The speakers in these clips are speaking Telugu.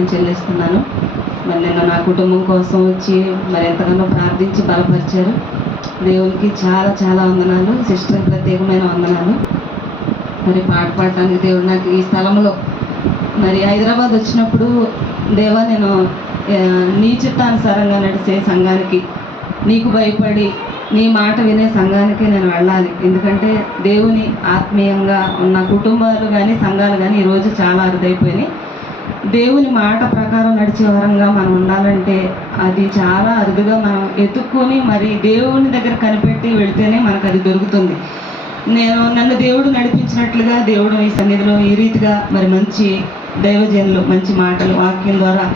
వందనం చెల్లిస్తున్నాను. మరి నిన్న నా కుటుంబం కోసం వచ్చి మరి ఎంతగానో ప్రార్థించి బలపరిచారు. దేవునికి చాలా చాలా వందనాలు. సిస్టర్ ప్రత్యేకమైన వందనాలు. మరి పాట పాడటానికి దేవుడు నాకు ఈ స్థలంలో మరి హైదరాబాద్ వచ్చినప్పుడు దేవా నేను నీ చిత్తానుసారంగా నడిచే సంఘానికి, నీకు భయపడి నీ మాట వినే సంఘానికి నేను వెళ్ళాలి. ఎందుకంటే దేవుని ఆత్మీయంగా ఉన్న కుటుంబాలు కానీ సంఘాలు కానీ ఈరోజు చాలా అరుదైపోయినాయి. దేవుని మాట ప్రకారం నడిచే వరంగా మనం ఉండాలంటే అది చాలా అరుదుగా మనం ఎత్తుక్కొని మరి దేవుని దగ్గర కనిపెట్టి వెళితేనే మనకు అది దొరుకుతుంది. నన్ను దేవుడు నడిపించినట్లుగా దేవుడు ఈ సన్నిధిలో ఈ రీతిగా మరి మంచి దైవజనులు మంచి మాటలు వాక్యం ద్వారా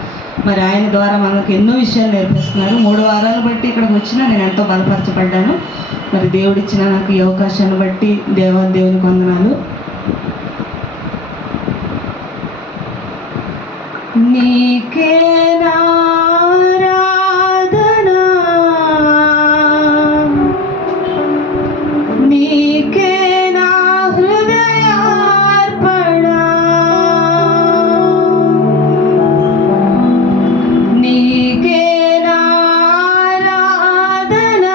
మరి ఆయన ద్వారా మనకు ఎన్నో విషయాలు నేర్పిస్తున్నారు. 3 వారాలు బట్టి ఇక్కడికి వచ్చినా నేను ఎంతో బలపరచబడ్డాను. మరి దేవుడిచ్చిన నాకు ఈ అవకాశాన్ని బట్టి దేవునికి వందనాలు. నీకే ఆరాధన, నీకే నా హృదయార్పణ, నీకే నా ఆరాధన,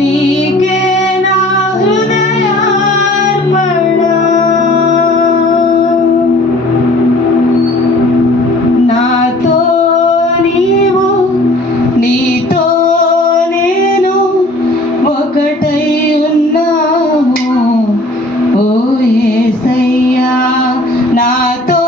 నీకే నా హృదయార్పణ. నాతో నీవు, నీతో నేను ఒకటై ఉన్నాము ఓ యేసయ్యా. నాతో